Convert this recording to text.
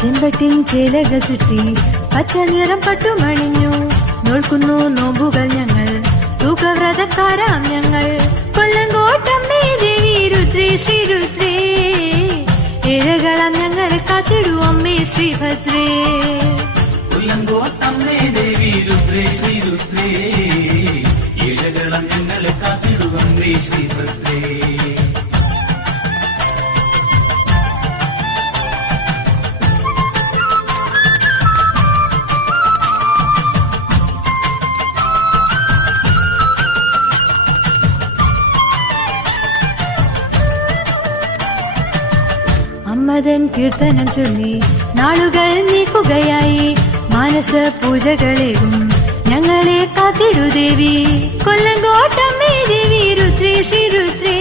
ചെമ്പട്ടിൻ ചേലകൾ ചുറ്റി പച്ച നിറം പട്ടുമണിഞ്ഞു നോൽക്കുന്നു നോമ്പുകൾ ഞങ്ങൾ തൂക്കവ്രതക്കാരാം ഞങ്ങൾ. കൊല്ലങ്കോട്ടമ്മേ ദേവി രുദ്രേ ശ്രീരുദ്രേ ഏഴകളാം ഞങ്ങളെ കാത്തിടുവമ്മേ ശ്രീഭദ്രേ. കൊല്ലങ്കോട്ടമ്മേ ദേവി രുദ്രേ ശ്രീരുദ്രേ ഏഴകളാം ഞങ്ങളെ കാത്തിടുവമ്മേ ശ്രീഭദ്രേ. അമ്മതൻ കീർത്തനം ചൊല്ലി നാളുകൾ നീക്കുകയായി മാനസ പൂജകളേകും ഞങ്ങളെ കാത്തിടു ദേവി. കൊല്ലങ്കോട്ടമ്മേ ദേവി രുദ്രേ ശ്രീരുദ്രേ